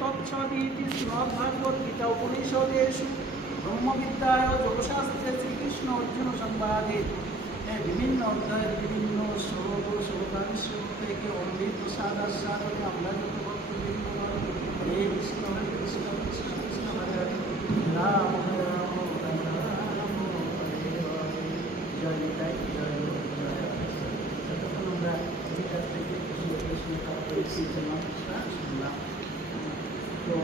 তৎসদিতি শ্রীমদ্ভাগবত গীতা উপনিষদেষু ব্রহ্মবিদ্যায় যোগশাস্ত্রে শ্রীকৃষ্ণ অর্জুন সংবাদে বিভিন্ন অধ্যায়ের বিভিন্ন শ্লোক ও শ্লোকাংশ থেকে অমৃত প্রসাদ আস্বাদনে আমরা যত ভক্তবৃন্দ হে কৃষ্ণ কৃষ্ণ কৃষ্ণ কৃষ্ণ হরে হরে রাম রাম রাম রাম হরে হরে জয় নিতাই জয় জয়। যতক্ষণ আমরা গীতার থেকে কৃষ্ণ কৃষ্ণ তারপরে শুনলাম, তো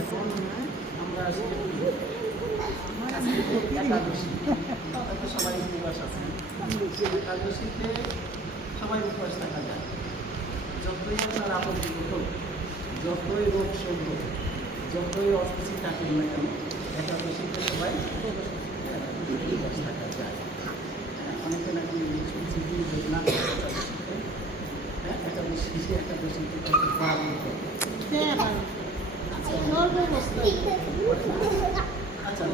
এখন আমরা একাদশী, হয়তো সবাই উপবাস আছেন। একাদশীতে সবাই উপবাস থাকা যায়। যতই আপনার আপত্তি হোক, যতই রোগ শোক হোক, যতই অসুস্থ থাকেন না কেন, একাদশীতে সবাই উপবাস থাকা যায়। অনেকে নাকি না একাদশীতে পালন করে। আচ্ছা,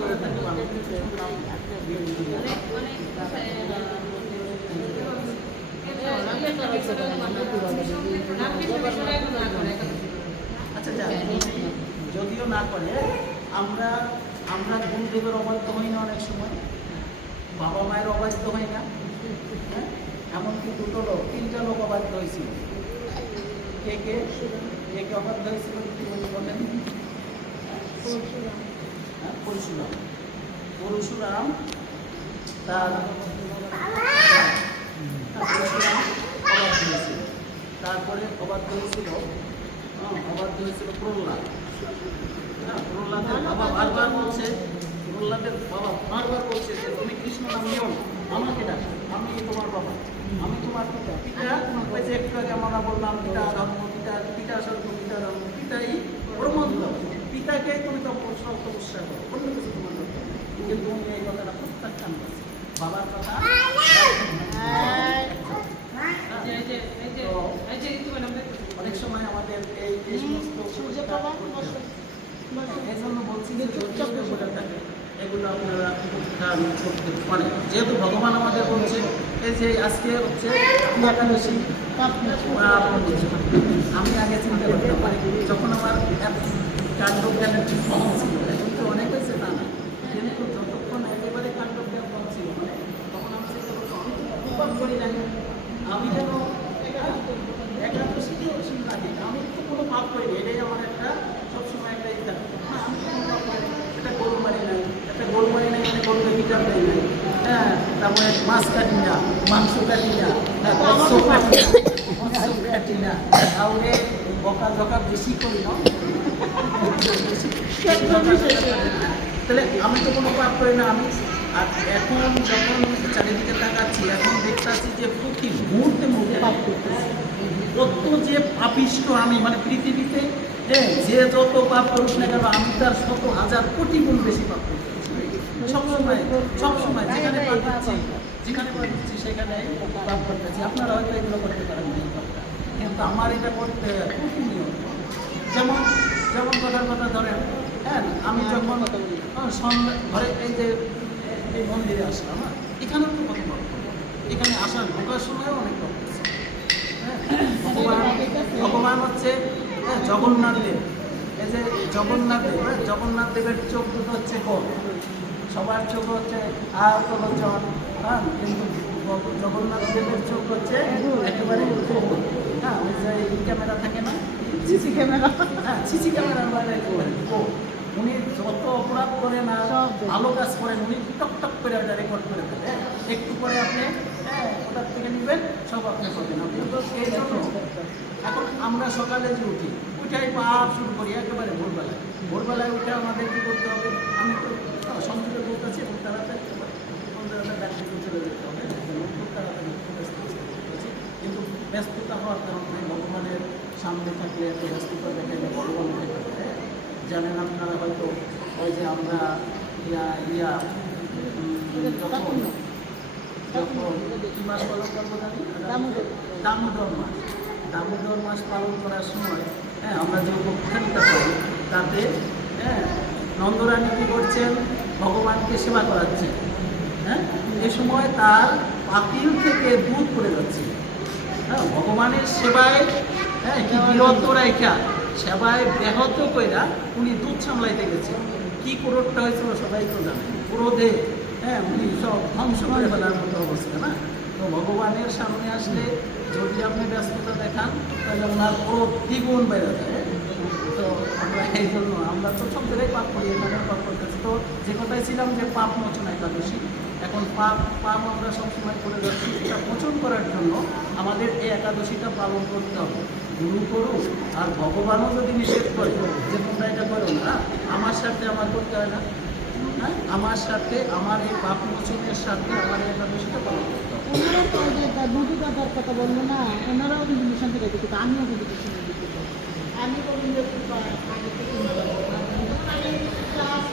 করে থাকে আচ্ছা, যদিও না করে, আমরা আমরা গুরুদেবের অবাধ্য হই না, অনেক সময় বাবা মায়ের অবাধ্য হই না। হ্যাঁ, এমনকি দুটো লোক, তিনটা লোক অবাধ্য হয়েছিল। কে কে কে কে অবাধ্য হয়েছিল বলেন? পরশুরাম। পরশুরাম তার পরশুরাম অবাধ্য হয়েছিল। তারপরে অবাধ্য হয়েছিল প্রহ্লাদ। প্রহ্লাদের বাবা বারবার বলছে, যে তুমি কৃষ্ণ নাম নিও না, আমাকে ডাকো, আমি তোমার বাবা, আমি তোমার পিতা। পিতা ওই যে একটু আগে আমরা বললাম, পিতা ধর্ম, পিতা স্বর্গ, পিতা ধর্ম, পিতাই ব্রহ্মন্দ, পিতাকে তুমি তপস্যা করো, অন্য কিছু তোমার দরকার নেই। কিন্তু তুমি এই কথাটা প্রত্যাখ্যান করছো, বাবার কথা। অনেক সময় আমাদের এই সমস্ত এই জন্য বলছি যে এগুলো আপনারা করতে পারেন। যেহেতু ভগবান আমাদের বলছে, এই যে আজকে হচ্ছে একাদশী, আমি আগে চিন্তা করতে পারি যখন আমার কাণ্ড জ্ঞানের কম ছিল, এখন তো অনেক হয়েছে তা না, কিন্তু যতক্ষণ একেবারে কাণ্ড জ্ঞান কম ছিল তখন আমি চিন্তা করতাম করি না, আমি যেন একাদশীতেও লাগে, আমি তো কোনো পাপ করিনি, এটাই আমার একটা সবসময় একটা ইচ্ছা। হ্যাঁ, আমি কোনো পাপ করি, একটা গরু মারি নাই, মানে গরুকে বিচার দেয় নাই। হ্যাঁ, তারপরে মাছ কাটি না, মাংস কাটি না, কাটি না, তাহলে বকা ঝকা বেশি করি না। তাহলে আমি তো কোনো পাপ করি না। আমি আর এখন যখন চারিদিকে তাকাচ্ছি, এখন দেখতে পাচ্ছি যে প্রতি মুহূর্তে পাপ করতেছি। কত যে পাপিষ্ট আমি, মানে পৃথিবীতে যে যত পাপ করুক না কেন, আমি তার 100,000 কোটি গুণ বেশি পাপ করতেছি। সবসময় যেখানে পাচ্ছি সেখানে পাপ করতেছি। আপনারা হয়তো এগুলো করতে পারেন না, এই পাপটা, কিন্তু আমার এটা করতে প্রতিনিয়ত। যেমন কথার কথা ধরেন, হ্যাঁ, আমি যখন সন্ধ্যা ঘরে এই মন্দিরে আসলাম, এখানেও তো কত পাপ, এখানে আসার ঢোকার সময়ও অনেক পাপ করছে। ভগবান হচ্ছে জগন্নাথ দেব। এই যে জগন্নাথ দেবের চোখ দুটো হচ্ছে গোল, সবার চোখ হচ্ছে আয়তলোচন, হ্যাঁ, কিন্তু জগন্নাথ দেবের চোখ হচ্ছে একেবারে গোল। হ্যাঁ, ওই যে ক্যামেরা থাকে না, সিসি ক্যামেরা, হ্যাঁ, সিসি ক্যামেরার বাইরে একেবারে গোল। উনি যত অপরাধ করেন আর ভালো কাজ করেন, উনি টক করে ওটা রেকর্ড করে ফেলে। একটু পরে আপনি ওটার থেকে নেবেন, সব আপনি করবেন। কিন্তু এই জন্য এখন আমরা সকালে যে উঠি, উঠাই পাপ শুরু করি একেবারে ভোরবেলায় উঠে আমাদের কী করতে হবে? আমি তো সংযুক্ত বলতেছি, এবং তাড়াতাড়ি ডাক্তারকে চলে যেতে হবে, খুব তাড়াতাড়ি কিন্তু ব্যস্ততা হওয়ার কারণে ভগবানের সামনে থাকলে এত ব্যস্ততা দেখে ভগবান দেখে জানেন আপনারা হয়তো। ওই যে আমরা যখন কি মাস পালন করবো জানি, দামোদর মাস পালন করার সময়, হ্যাঁ, আমরা যে উপখ্যানটা পাই তাতে, হ্যাঁ, নন্দরানী কী করছেন? ভগবানকে সেবা করাচ্ছেন। হ্যাঁ, এ সময় তার পাতিল থেকে দুধ পড়ে যাচ্ছে। হ্যাঁ, ভগবানের সেবায় হ্যাঁ কি বিরত রাইখা সেবায় ব্যাহত কইরা উনি দুধ সামলাইতে গেছে। কি ক্রোধটা হয়েছিল সবাই তো জানে, ক্রোধে হ্যাঁ উনি সব ধ্বংস করে ফেলার মতো অবস্থা না। তো ভগবানের সামনে আসলে যদি আপনি ব্যস্ততা দেখান তাহলে ওনার ক্রোধ দ্বিগুণ বেড়ে যায়। তো আমরা এই জন্য আমরা তো সব জায়গায় পাপ করি, এখানে পাপ করতেছি। তো যে কথায় ছিলাম যে পাপ মোচন একাদশী, এখন পাপ আমরা সবসময় করে যাচ্ছি। এটা মোচন করার জন্য আমাদের এই একাদশীটা পালন করতে হবে। গুরু করুক আর ভগবানও যদি নিষেধ করে যে তোমরা এটা করো না, আমার সাথে আমার করতে হয় না, হ্যাঁ আমার সাথে আমার এই পাপ মোচনের সাথে আমার এই একাদশীটা পালন করতে হবে। ওনারা তো ওই যে নদী দাদার কথা বললো না, ওনারাও কিন্তু মিশন থেকে দেখি, আমিও কিন্তু মিশন দেখি। আমি রবীন্দ্র আগে থেকে আমি ক্লাস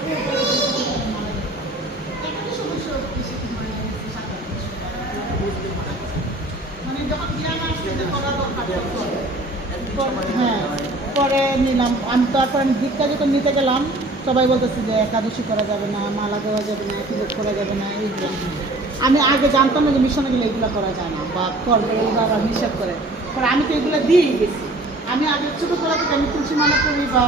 মানে যখন জ্ঞান আসছে যে করা দরকার, হ্যাঁ পরে নিলাম আমি। তারপর আমি দীক্ষা যখন নিতে গেলাম সবাই বলতেছে যে একাদশী করা যাবে না, মালা দেওয়া যাবে না, তিলক করা যাবে না, এইগুলো। আমি আগে জানতাম না যে মিশনে গেলে এগুলো করা যায় না বা করবে, এইগুলো আবার নিষেধ করে। পরে আমি তো এগুলো দিয়েই গেছি। আমি আগে ছোটোবেলা থেকে আমি তুলসী মালা করি বা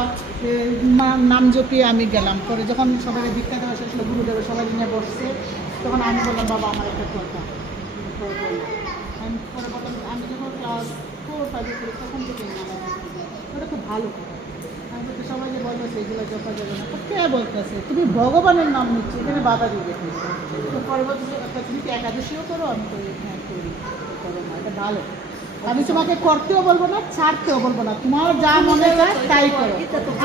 নাম জপিয়ে আমি গেলাম। পরে যখন সবাইকে দীক্ষা দেওয়া শেষ হলো, গুরুদেবের সবাই নিয়ে বসছে, তখন আমি বললাম বাবা আমার একটা কথা। আমি পরে বললাম আমি যখন ক্লাস 4-5 করি তখন থেকে ওটা খুব ভালো কথা। আমি বলতে সবাই যে বলতেছে এগুলো জপা যাবে না, কে বলতেছে তুমি ভগবানের নাম নিচ্ছি, এখানে বাধা দিবে। তো পরবর্তী একটা তুমি কি একাদশীও করো? আমি করি হ্যাঁ করি। করো না, এটা ভালো। আমি তোমাকে করতেও বলবো না, ছাড়তেও বলবো না, তোমার যা মনে চায় তাই করো।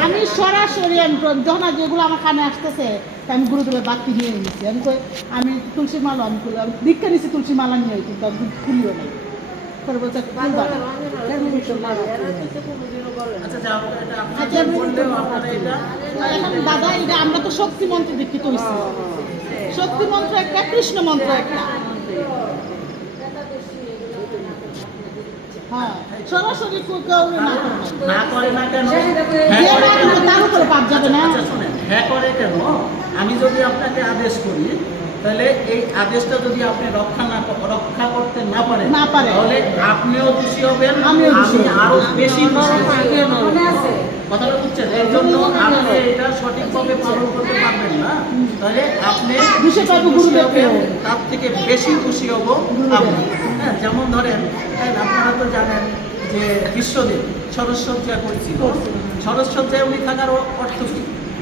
আমি সরাসরি আমি যখন যেগুলো আমার কানে আসতেছে আমি গুরুদেবের বাক্যি নিয়ে নিচ্ছি। আমি তুলসী মালা আমি খুলি, আমি দীক্ষা নিচ্ছি তুলসী মালা নিয়ে, কিন্তু আমি খুলিও নাই। পরে বলছে এখন দাদা এটা আমরা তো শক্তি মন্ত্রে দীক্ষিত হয়েছি। শক্তি মন্ত্র একটা, কৃষ্ণ মন্ত্র একটা। হ্যাঁ সরাসরি না করে না কেন, তার উপরে পাপ যাবে না। হ্যাঁ করে কেন? আমি যদি আপনাকে আদেশ করি তাহলে এই আদেশটা যদি আপনি রক্ষা করতে না পারেন তাহলে আপনিও দোষী হবেন, আমি আরো বেশি কথাটা বুঝছেন। এর জন্য আপনি এটা সঠিকভাবে পালন করতে পারবেন না, তাহলে আপনি তার থেকে বেশি খুশি হব আপনি। হ্যাঁ যেমন ধরেন আপনারা তো জানেন যে বিশ্বদেব সরস্বজ্জা করছিল, সরস্বজ্জায় উনি থাকার অর্থ কি?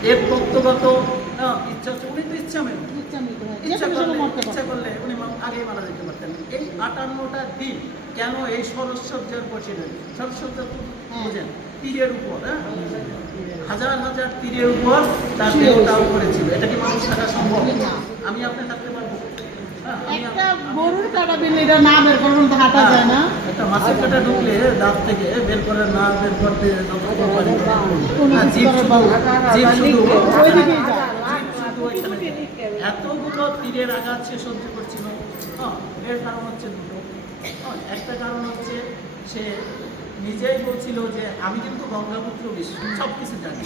এর তত্ত্বগত ইচ্ছা, উনি তো ইচ্ছা করলে উনি আগেই মারা যেতে পারতেন। এই 58টা দিন কেন এই সরস্বজ্জার করছিলেন? সরস্বজ্জা বুঝেন তীরের উপর, হাজার হাজার তীরের উপর তার দেহটাও করেছিল। এটা কি মানুষ থাকা সম্ভব? আমি আপনি থাকতে পারবো? একটা গরুর কাটা বিল এটা না বের করুন তো হাঁটা যায় না। একটা মাছের কাটা ঢুকলে দাঁত থেকে বের করে না বের করতে এতগুলো তীরের আঘাত সে সহ্য করছিল। এর কারণ হচ্ছে দুটো। একটা কারণ হচ্ছে সে নিজেই বলছিল যে আমি কিন্তু গঙ্গাপুত্র বিষ্ণু সব কিছু জানি।